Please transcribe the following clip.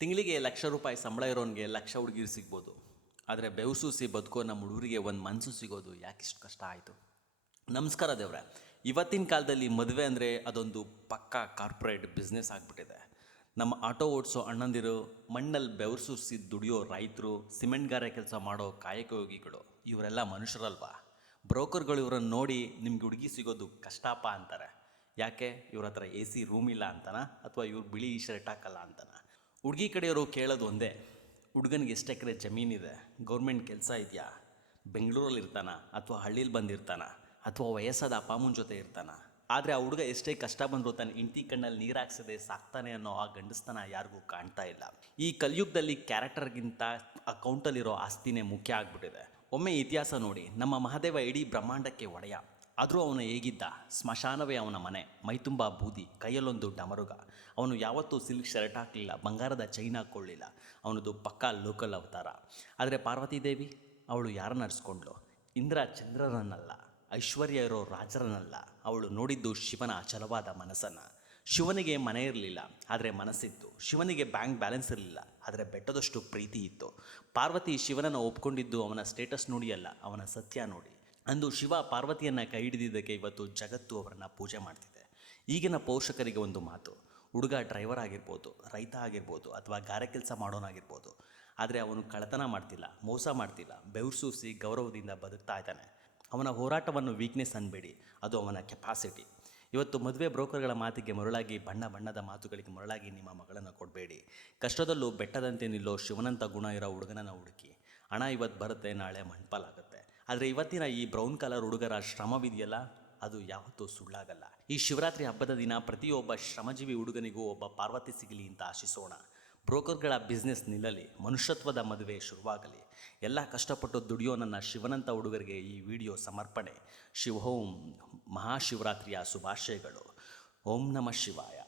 ತಿಂಗಳಿಗೆ ₹1,00,000 ಸಂಬಳ ಇರೋನಿಗೆ ಲಕ್ಷ ಹುಡುಗಿರು ಸಿಗ್ಬೋದು. ಆದರೆ ಬೆವಸೂಸಿ ಬದುಕೋ ನಮ್ಮ ಹುಡುಗರಿಗೆ ಒಂದು ಮನಸ್ಸು ಸಿಗೋದು ಯಾಕಿಷ್ಟು ಕಷ್ಟ ಆಯಿತು? ನಮಸ್ಕಾರ ದೇವ್ರೆ. ಇವತ್ತಿನ ಕಾಲದಲ್ಲಿ ಮದುವೆ ಅಂದರೆ ಅದೊಂದು ಪಕ್ಕಾ ಕಾರ್ಪೊರೇಟ್ ಬಿಸ್ನೆಸ್ ಆಗಿಬಿಟ್ಟಿದೆ. ನಮ್ಮ ಆಟೋ ಓಡಿಸೋ ಅಣ್ಣಂದಿರು, ಮಣ್ಣಲ್ಲಿ ಬೆವಸೂಸಿ ದುಡಿಯೋ ರೈತರು, ಸಿಮೆಂಟ್ ಗಾರೆ ಕೆಲಸ ಮಾಡೋ ಕಾಯಕಯೋಗಿಗಳು ಇವರೆಲ್ಲ ಮನುಷ್ಯರಲ್ವಾ? ಬ್ರೋಕರ್ಗಳು ಇವರನ್ನು ನೋಡಿ ನಿಮ್ಗೆ ಹುಡುಗಿ ಸಿಗೋದು ಕಷ್ಟಪ್ಪ ಅಂತಾರೆ. ಯಾಕೆ? ಇವ್ರ ಹತ್ರ AC ರೂಮ್ ಇಲ್ಲ ಅಂತನಾ, ಅಥವಾ ಇವ್ರು ಬಿಳಿ ಶರ್ಟ್ ಹಾಕಲ್ಲ ಅಂತನಾ? ಹುಡುಗಿ ಕಡೆಯವರು ಕೇಳೋದು ಒಂದೇ, ಹುಡುಗನಿಗೆ ಎಷ್ಟು ಎಕರೆ ಜಮೀನಿದೆ, ಗೌರ್ಮೆಂಟ್ ಕೆಲಸ ಇದೆಯಾ, ಬೆಂಗಳೂರಲ್ಲಿ ಇರ್ತಾನ ಅಥವಾ ಹಳ್ಳೀಲಿ ಬಂದಿರ್ತಾನ, ಅಥವಾ ವಯಸ್ಸಾದ ಅಪ್ಪ ಅಮ್ಮನ ಜೊತೆ ಇರ್ತಾನ. ಆದರೆ ಆ ಹುಡುಗ ಎಷ್ಟೇ ಕಷ್ಟ ಬಂದರೂ ತನ್ನ ಹೆಂಡತಿ ಕಣ್ಣಲ್ಲಿ ನೀರು ಹಾಕ್ಸದೆ ಸಾಕ್ತಾನೆ ಅನ್ನೋ ಆ ಗಂಡಸ್ತನ ಯಾರಿಗೂ ಕಾಣ್ತಾ ಇಲ್ಲ. ಈ ಕಲಿಯುಗದಲ್ಲಿ ಕ್ಯಾರೆಕ್ಟರ್ಗಿಂತ ಅಕೌಂಟಲ್ಲಿರೋ ಆಸ್ತಿನೇ ಮುಖ್ಯ ಆಗಿಬಿಟ್ಟಿದೆ. ಒಮ್ಮೆ ಇತಿಹಾಸ ನೋಡಿ, ನಮ್ಮ ಮಹಾದೇವ ಇಡೀ ಬ್ರಹ್ಮಾಂಡಕ್ಕೆ ಒಡೆಯ. ಆದರೂ ಅವನು ಹೇಗಿದ್ದ? ಸ್ಮಶಾನವೇ ಅವನ ಮನೆ, ಮೈತುಂಬ ಬೂದಿ, ಕೈಯಲ್ಲೊಂದು ಡಮರುಗ. ಅವನು ಯಾವತ್ತೂ ಸಿಲ್ಕ್ ಶರ್ಟ್ ಹಾಕಲಿಲ್ಲ, ಬಂಗಾರದ ಚೈನ್ ಹಾಕ್ಕೊಳ್ಳಿಲ್ಲ. ಅವನದು ಪಕ್ಕಾ ಲೋಕಲ್ ಅವತಾರ. ಆದರೆ ಪಾರ್ವತೀದೇವಿ, ಅವಳು ಯಾರನ್ನ ಅರ್ಸ್ಕೊಂಡ್ಳು? ಇಂದ್ರ ಚಂದ್ರರನ್ನಲ್ಲ, ಐಶ್ವರ್ಯ ಇರೋ ರಾಜರನ್ನಲ್ಲ. ಅವಳು ನೋಡಿದ್ದು ಶಿವನ ಅಚಲವಾದ ಮನಸ್ಸನ್ನು. ಶಿವನಿಗೆ ಮನೆ ಇರಲಿಲ್ಲ, ಆದರೆ ಮನಸ್ಸಿತ್ತು. ಶಿವನಿಗೆ ಬ್ಯಾಂಕ್ ಬ್ಯಾಲೆನ್ಸ್ ಇರಲಿಲ್ಲ, ಆದರೆ ಬೆಟ್ಟದಷ್ಟು ಪ್ರೀತಿ ಇತ್ತು. ಪಾರ್ವತಿ ಶಿವನನ್ನು ಒಪ್ಕೊಂಡಿದ್ದು ಅವನ ಸ್ಟೇಟಸ್ ನೋಡಿ ಅಲ್ಲ, ಅವನ ಸತ್ಯ ನೋಡಿ. ಅಂದು ಶಿವ ಪಾರ್ವತಿಯನ್ನು ಕೈ ಹಿಡಿದಿದ್ದಕ್ಕೆ ಇವತ್ತು ಜಗತ್ತು ಅವರನ್ನು ಪೂಜೆ ಮಾಡ್ತಿದೆ. ಈಗಿನ ಪೋಷಕರಿಗೆ ಒಂದು ಮಾತು, ಹುಡುಗ ಡ್ರೈವರ್ ಆಗಿರ್ಬೋದು, ರೈತ ಆಗಿರ್ಬೋದು, ಅಥವಾ ಗಾರೆ ಕೆಲಸ ಮಾಡೋನಾಗಿರ್ಬೋದು, ಆದರೆ ಅವನು ಕಳ್ಳತನ ಮಾಡ್ತಿಲ್ಲ, ಮೋಸ ಮಾಡ್ತಿಲ್ಲ, ಬೆವರ್ಸೂಸಿ ಗೌರವದಿಂದ ಬದುಕ್ತಾ ಇದ್ದಾನೆ. ಅವನ ಹೋರಾಟವನ್ನು ವೀಕ್ನೆಸ್ ಅನ್ಬೇಡಿ, ಅದು ಅವನ ಕೆಪಾಸಿಟಿ. ಇವತ್ತು ಮದುವೆ ಬ್ರೋಕರ್ಗಳ ಮಾತಿಗೆ ಮರುಳಾಗಿ, ಬಣ್ಣ ಬಣ್ಣದ ಮಾತುಗಳಿಗೆ ಮರುಳಾಗಿ ನಿಮ್ಮ ಮಗಳನ್ನು ಕೊಡಬೇಡಿ. ಕಷ್ಟದಲ್ಲೂ ಬೆಟ್ಟದಂತೆ ನಿಲ್ಲೋ ಶಿವನಂತ ಗುಣ ಇರೋ ಹುಡುಗನನ್ನು ಹುಡುಕಿ. ಹಣ ಇವತ್ತು ಬರುತ್ತೆ, ನಾಳೆ ಮಣ್ಪಾಲಾಗುತ್ತೆ. ಆದರೆ ಇವತ್ತಿನ ಈ ಬ್ರೌನ್ ಕಲರ್ ಹುಡುಗರ ಶ್ರಮವಿದೆಯಲ್ಲ, ಅದು ಯಾವತ್ತೂ ಸುಳ್ಳಾಗಲ್ಲ. ಈ ಶಿವರಾತ್ರಿ ಹಬ್ಬದ ದಿನ ಪ್ರತಿಯೊಬ್ಬ ಶ್ರಮಜೀವಿ ಹುಡುಗನಿಗೂ ಒಬ್ಬ ಪಾರ್ವತಿ ಸಿಗಲಿ ಅಂತ ಆಶಿಸೋಣ. ಬ್ರೋಕರ್ಗಳ ಬಿಸ್ನೆಸ್ ನಿಲ್ಲಲಿ, ಮನುಷ್ಯತ್ವದ ಮದುವೆ ಶುರುವಾಗಲಿ. ಎಲ್ಲ ಕಷ್ಟಪಟ್ಟು ದುಡಿಯೋ ನನ್ನ ಶಿವನಂತ ಹುಡುಗರಿಗೆ ಈ ವಿಡಿಯೋ ಸಮರ್ಪಣೆ. ಓಂ ಮಹಾಶಿವರಾತ್ರಿಯ ಶುಭಾಶಯಗಳು. ಓಂ ನಮಃ ಶಿವಾಯ.